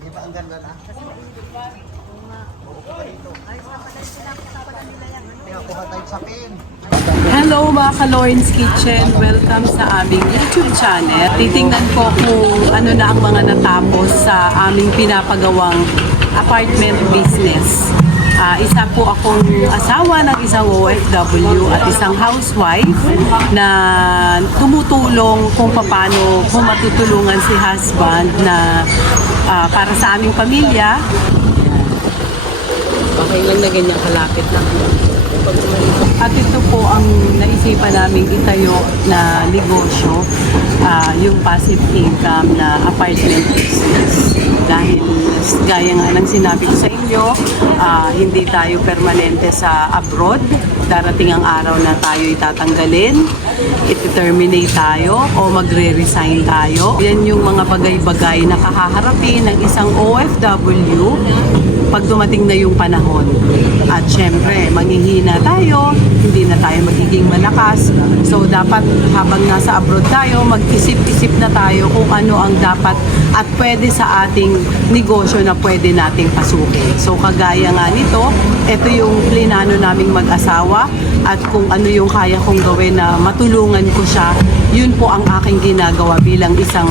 Di ba ang ganda na? Kaya kuha tayo sa pin. Hello mga ka-Lawrence Kitchen! Welcome sa aming YouTube channel. Titingnan ko kung ano na ang mga natapos sa aming pinapagawang apartment business. Isa po akong asawa ng isang OFW at isang housewife na tumutulong kung paano kung matutulungan si husband na para sa aming pamilya. Okay lang na ganyan kalapit lang. At ito po ang naisipan naming itayo na negosyo, yung passive income na apartment business. Dahil gaya nga ng sinabi ko sa inyo, hindi tayo permanente sa abroad. Darating ang araw na tayo itatanggalin, iti-terminate tayo o magre-resign tayo. Yan yung mga bagay-bagay na kahaharapin ng isang OFW pag dumating na yung panahon. At syempre, manghihina tayo, hindi na tayo magiging malakas. So dapat habang nasa abroad tayo, mag-isip-isip na tayo kung ano ang dapat at pwede sa ating negosyo na pwede nating pasukin. So kagaya nga nito, ito yung plinano naming mag-asawa at kung ano yung kaya kong gawin na matulungan ko siya, yun po ang aking ginagawa bilang isang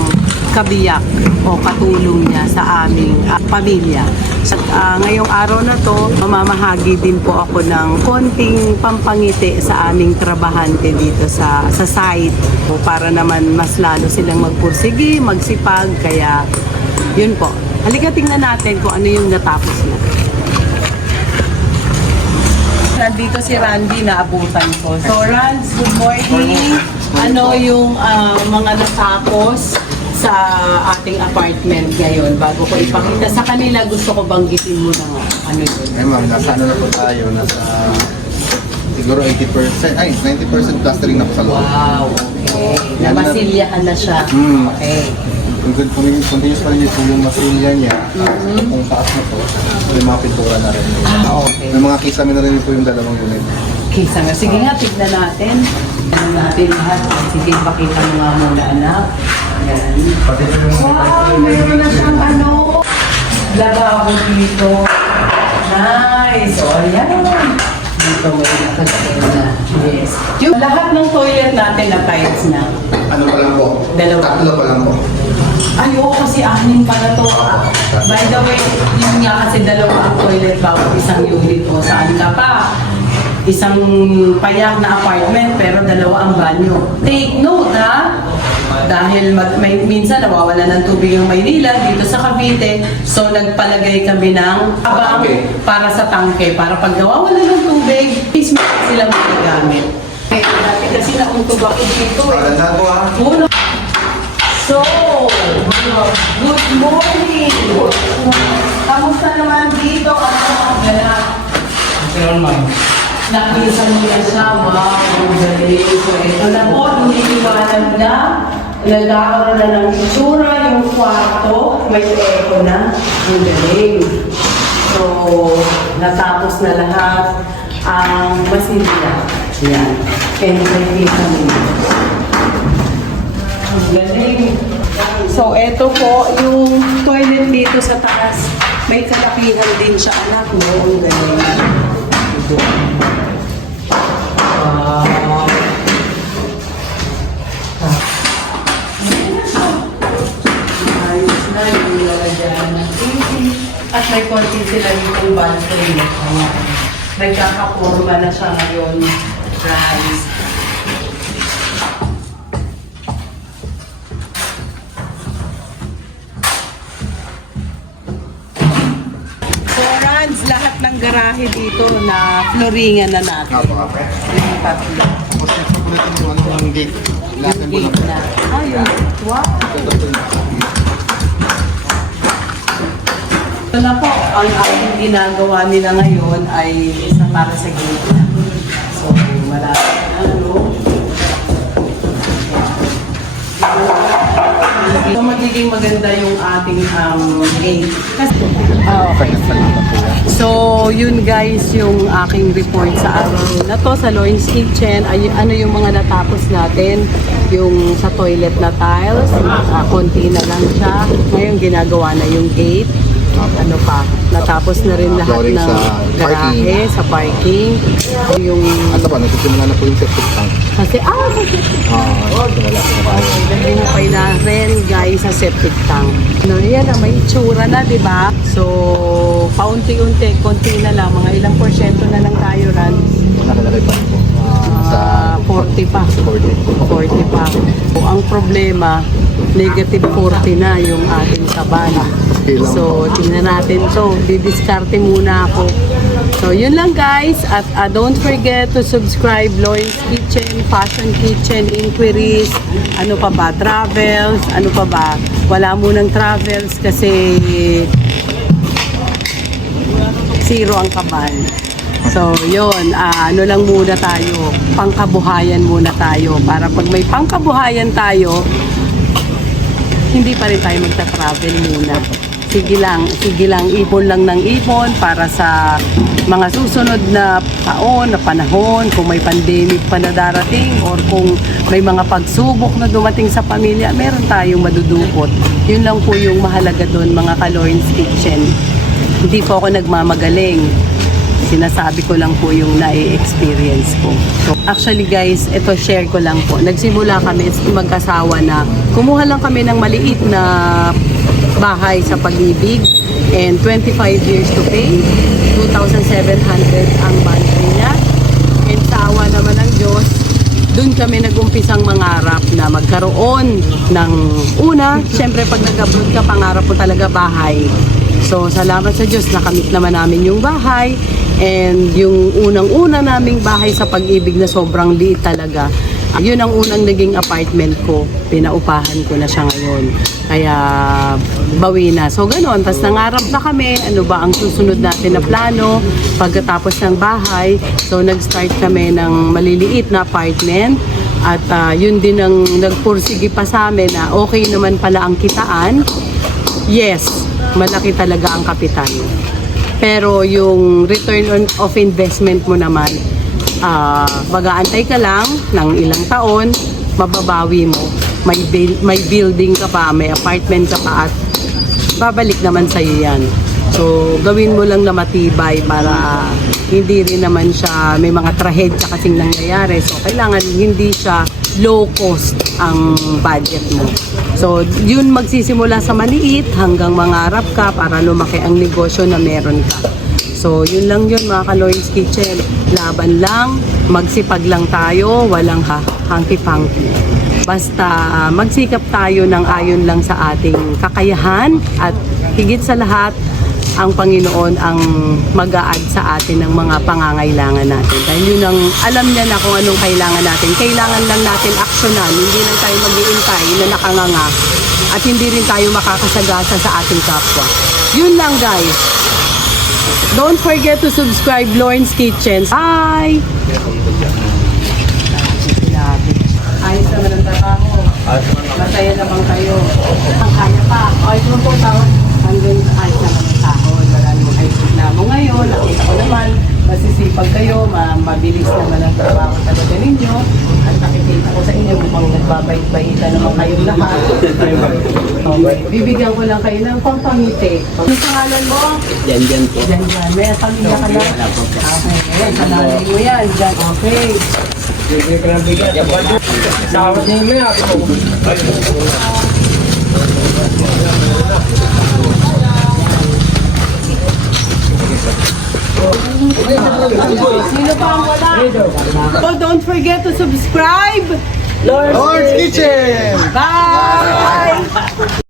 kabiyak o katulong niya sa aming pamilya. At ngayong araw na to, mamamahagi din po ako ng konting pampangiti sa aming trabahante dito sa site o para naman mas lalo silang magpursigi, magsipag, kaya yun po. Halika tingnan natin kung ano yung natapos na. Nandito si Randy na abutan ko. So Rands, good morning. Ano yung mga natapos sa ating apartment ngayon? Bago ko ipakita sa kanila, gusto ko banggitin mo na ano yun. Ay ma'am, nasa ano na po tayo? Nasa siguro 80%, ay 90% plastering na po sa loob. Wow, okay. Namasilyahan na siya. Okay. Continuous pa rin yung masilya niya. Kung taas na po, may mga pintura na rin. Okay. May mga kisame na rin po yung dalawang unit. Kisa nga. Sige nga, tignan natin. Tignan natin lahat. Sige, pakita mo nga muna, anak. Ayan. Wow, meron na siyang ano. Lababo dito. Nice. O, ayan. Dito may nakagay na. Yes. Yung lahat ng toilet natin na tiles na. Ano pa lang po? Dalawa. Tatlo pa lang po. Ay, oo, kasi anim pala to. By the way, yun nga kasi dalawa ang toilet bawat isang unit o saan ka pa. Isang payak na apartment pero dalawa ang banyo. Take note ha, dahil minsan nawawala ng tubig ang Maynila dito sa Cavite, so nagpalagay kami ng abang para sa tangke, para pag nawawala ng tubig, please silang magagamit. Dati kasi nauntog ako dito eh. So, good morning! Kamusta naman dito? Ano ang ganap? Nakita mo yan siya, wow, ang galing. So, ito na po, niliwanag na, nagkakaroon na ng itsura, yung kwarto, may echo na, ang galing. So, natapos na lahat ang masilya. Yan. And nakikita mo na. Ang galing. So, ito po, yung toilet dito sa taas, may kalakihan din siya, anak mo. Ang galing. Ayos na yung nilalagyan ng TV. At may konti sila yung balcony. Nagkakaporma na siya ngayon. Guys. So, Ranz, lahat ng garahe dito na floringan na natin. Yung tatlo. Tapos next po natin yung ano yung gate. Lahat Yung gate na. Ayun. Wow. Ito na po, ang aking ginagawa nila ngayon ay isa para sa gate na. So, malapit na, no? So magiging maganda yung ating gate. Okay. So, yun guys, yung aking report sa araw na to sa Loins Kitchen. Ay, ano yung mga natapos natin? Yung sa toilet na tiles, konti na lang siya. Ngayon, ginagawa na yung gate. Ano pa? Natapos na rin lahat Flooring ng sa garahe, sa parking. Yung... Ano ba, nagsisimula na po yung septic tank. Kasi, Wala po na kayo. Buhay na rin guys sa septic tank. No, yan na, may itsura na, di ba? So, paunti-unti, konti na lang, mga ilang porsyento na lang tayo ran. Nakalagay pa po. Sa 40 pa. 40 pa. So, ang problema, negative 40 na yung ating kabana. So, tingnan natin. So, didiskarte muna ako. So, yun lang guys. At don't forget to subscribe Loins Kitchen, Fashion Kitchen, Inquiries, ano pa ba, Travels, ano pa ba. Wala munang Travels kasi zero ang kaban. So, yun, ano lang muna tayo, pangkabuhayan muna tayo. Para pag may pangkabuhayan tayo, hindi pa rin tayo magta-travel muna. Sige lang, ipon lang ng ipon para sa mga susunod na taon, na panahon, kung may pandemic pa na darating or kung may mga pagsubok na dumating sa pamilya, meron tayong madudukot. Yun lang po yung mahalaga doon, mga ka-Loins Kitchen. Hindi po ako nagmamagaling. Sinasabi ko lang po yung na-experience ko. So, actually guys, ito share ko lang po. Nagsimula kami mag-asawa na kumuha lang kami ng maliit na bahay sa Pag-ibig and 25 years to pay. 2,700 ang monthly niya. And sa awa naman ng Diyos, dun kami nag-umpisang mangarap na magkaroon ng una. Siyempre pag nag-abroad ka, pangarap mo talaga bahay. So salamat sa Diyos, nakamit naman namin yung bahay. And yung unang-una naming bahay sa Pag-ibig na sobrang liit talaga. Yun ang unang naging apartment ko. Pinaupahan ko na siya ngayon. Kaya bawi na. So ganoon. Tapos nangarap na kami. Ano ba ang susunod natin na plano pagkatapos ng bahay. So nag-start kami ng maliliit na apartment. At yun din ang nagpursige pa sa amin na okay naman pala ang kitaan. Yes, malaki talaga ang kapital. Pero yung return of investment mo naman, mag-aantay ka lang ng ilang taon, mababawi mo. May building ka pa, may apartment ka pa at babalik naman sa'yo yan. So, gawin mo lang na matibay para hindi rin naman siya, may mga trahedya kasing nangyayari. So, kailangan hindi siya low cost ang budget mo. So, yun magsisimula sa maliit hanggang mangarap ka para lumaki ang negosyo na meron ka. So, yun lang yun mga ka-Loins Kitchen. Laban lang, magsipag lang tayo, walang hanky-panky. Basta magsikap tayo ng ayon lang sa ating kakayahan at higit sa lahat, ang Panginoon ang mag-a-add sa atin ng mga pangangailangan natin. Dahil yun ang alam niya na kung anong kailangan natin. Kailangan lang natin aksyonan. Hindi lang tayo mag-iintay na nakanganga at hindi rin tayo makakasagasa sa ating kapwa. Yun lang guys. Don't forget to subscribe Loins Kitchen. Bye! Ayos naman ang trabaho. Masaya naman kayo. Ang kaya pa. Ayos naman po tawag. Hanggang ayos naman ang sahod. Wala namang ayos na mo ngayon. Nakita ko naman, masisipag kayo, mabilis naman ang trabaho talaga ninyo. At nakikita ko sa inyo, mukhang nagbabait-baitan naman kayong lahat. Okay. Bibigyan ko lang kayo ng pangpangiti. Ano pangalan mo? Yan po. Yan. May pamilya ka na? Okay. Ayan, sa nanay mo yan. Diyan. Okay. Sino pa ang wala? So don't forget to subscribe. Loins Kitchen! Bye!